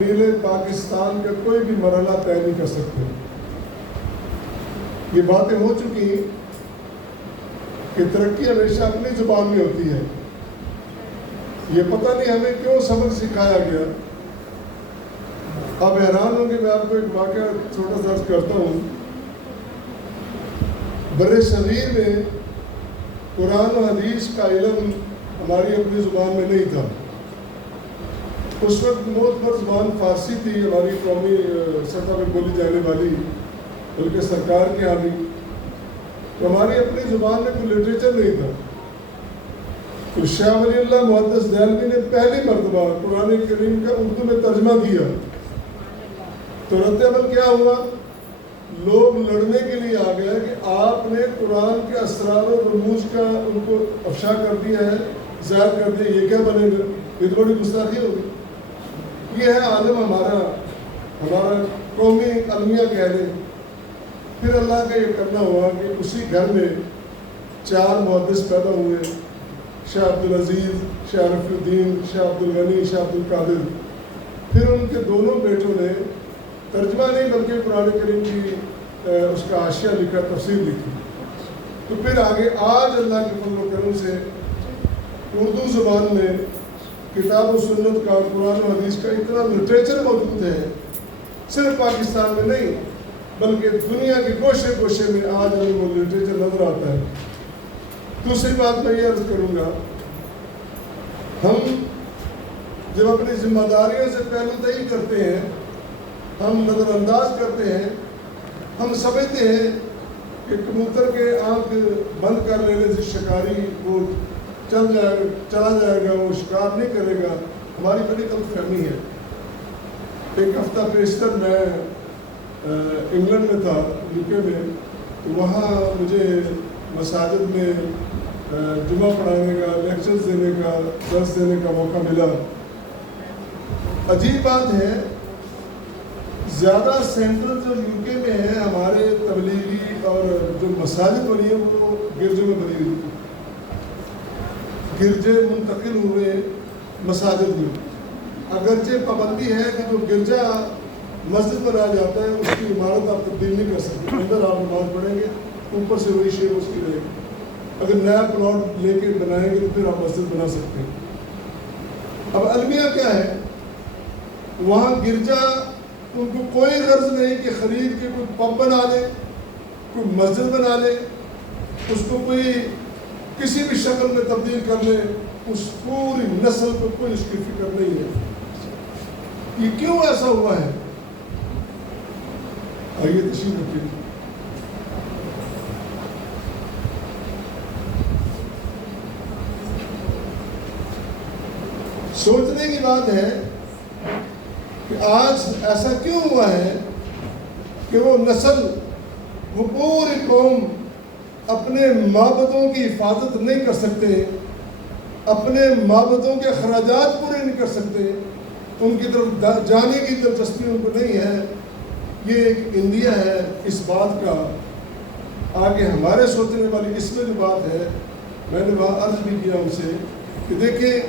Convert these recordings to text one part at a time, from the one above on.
پاکستان کا کوئی بھی مرحلہ طے نہیں کر سکتے۔ یہ باتیں ہو چکی ہیں کہ ترقی ہمیشہ اپنی زبان میں ہوتی ہے۔ یہ پتہ نہیں ہمیں کیوں سبق سکھایا گیا۔ آپ حیران ہوں کہ میں آپ کو ایک واقعہ چھوٹا سا کرتا ہوں۔ بر صغیر میں قرآن و حدیث کا علم ہماری اپنی زبان میں نہیں تھا۔ اس وقت معتبر زبان فارسی تھی، ہماری قومی سطح میں بولی جانے والی، بلکہ سرکار کے یہاں بھی۔ تو ہماری اپنی زبان میں کوئی لٹریچر نہیں تھا۔ تو شاہ ولی اللہ محدث دہلوی نے پہلی مرتبہ قرآن کریم کا اردو میں ترجمہ کیا۔ تو رد عمل کیا ہوا؟ لوگ لڑنے کے لیے آ گئے کہ آپ نے قرآن کے اسرار و رموز کا ان کو افشا کر دیا ہے، ظاہر کر دیا، یہ کیا بنے گا؟ یہ تو بڑی گستاخی ہوگی۔ یہ ہے عالم ہمارا قومی المیہ کہہ لیں۔ پھر اللہ کا یہ کرنا ہوا کہ اسی گھر میں 4 محدث پیدا ہوئے، شاہ عبدالعزیز، شاہ رفیع الدین، شاہ عبدالغنی، شاہ عبدالقادر۔ پھر ان کے دونوں بیٹوں نے ترجمہ نہیں بلکہ قرآن کریم کی اس کا حاشیہ لکھا، تفسیر لکھی۔ تو پھر آگے آج اللہ کے فضل و کرم سے اردو زبان میں کتاب و سنت کا، قرآن و حدیث کا اتنا لٹریچر موجود ہے، صرف پاکستان میں نہیں بلکہ دنیا کے گوشے گوشے میں آج ہمیں وہ لٹریچر نظر آتا ہے۔ دوسری بات میں یہ عرض کروں گا، ہم جب اپنی ذمہ داریوں سے پہلو طے کرتے ہیں، ہم نظر انداز کرتے ہیں، ہم سمجھتے ہیں کہ کبوتر کے آنکھ بند کر لینے سے شکاری وہ چلا جائے گا، وہ شکار نہیں کرے گا۔ ہماری بڑی غلط فہمی ہے۔ ایک ہفتہ پیشتر میں انگلینڈ میں تھا، UK میں، تو وہاں مجھے مساجد میں جمعہ پڑھانے کا، لیکچرز دینے کا، درس دینے کا موقع ملا۔ عجیب بات ہے، زیادہ سینٹر جو UK میں ہے ہمارے تبلیغی اور جو مساجد بنی ہے وہ گرجوں میں بنی ہوئی تھی۔ گرجے منتقل ہوئے مساجد میں۔ اگرچہ پابندی ہے کہ جو گرجا مسجد بنایا جاتا ہے اس کی عمارت آپ تبدیل نہیں کر سکتے، اندر آپ نماز پڑھیں گے، اوپر سے وہی شیپ اس کی رہے گی۔ اگر نیا پلاٹ لے کے بنائیں گے تو پھر آپ مسجد بنا سکتے ہیں۔ اب المیہ کیا ہے؟ وہاں گرجا ان کو کوئی غرض نہیں کہ خرید کے کوئی پب بنا لے، کوئی مسجد بنا لے، اس کو کوئی کسی بھی شکل میں تبدیل کر لے، اس پوری نسل کو کوئی اس کی فکر نہیں ہے۔ یہ کیوں ایسا ہوا ہے؟ آئیے تشریف رکھیے۔ سوچنے کی بات ہے کہ آج ایسا کیوں ہوا ہے کہ وہ نسل، وہ پوری قوم اپنے معبدوں کی حفاظت نہیں کر سکتے، اپنے معبدوں کے اخراجات پورے نہیں کر سکتے، ان کی طرف جانے کی دلچسپی ان کو نہیں ہے۔ یہ ایک انڈیا ہے اس بات کا۔ آگے ہمارے سوچنے والی اس میں جو بات ہے، میں نے وہاں عرض بھی کیا ان سے کہ دیکھیں،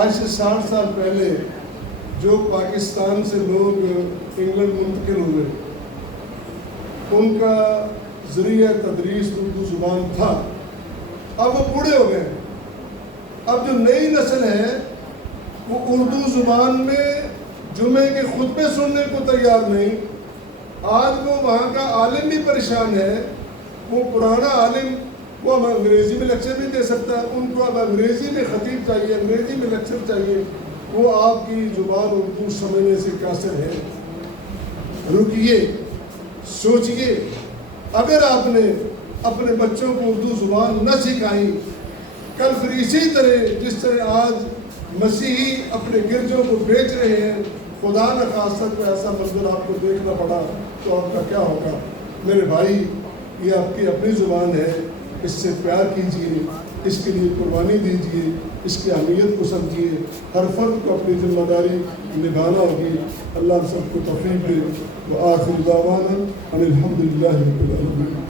آج سے 60 سال پہلے جو پاکستان سے لوگ انگلینڈ منتقل ہوئے، ان کا ذریعہ تدریس اردو زبان تھا۔ اب وہ بوڑھے ہو گئے۔ اب جو نئی نسل ہے وہ اردو زبان میں جمعے کے خطبے سننے کو تیار نہیں۔ آج وہ وہاں کا عالم بھی پریشان ہے۔ وہ پرانا عالم، وہ اب انگریزی میں لیکچر نہیں دے سکتا، ان کو اب انگریزی میں خطیب چاہیے، انگریزی میں لیکچر چاہیے۔ وہ آپ کی زبان اردو سمجھنے سے قاصر ہے۔ رکیے، سوچئے، اگر آپ نے اپنے بچوں کو اردو زبان نہ سکھائی، کل پھر اسی طرح جس طرح آج مسیحی اپنے گرجوں کو بیچ رہے ہیں، خدا نہ خواستہ کوئی ایسا منظر آپ کو دیکھنا پڑا تو آپ کا کیا ہوگا؟ میرے بھائی، یہ آپ کی اپنی زبان ہے، اس سے پیار کیجئے، اس کے لیے قربانی دیجئے، اس کی اہمیت کو سمجھیے۔ ہر فرد کو اپنی ذمہ داری نبھانا ہوگی۔ اللہ سب کو توفیق دے۔ وآخر دعوانا ان الحمد للہ رب العالمین۔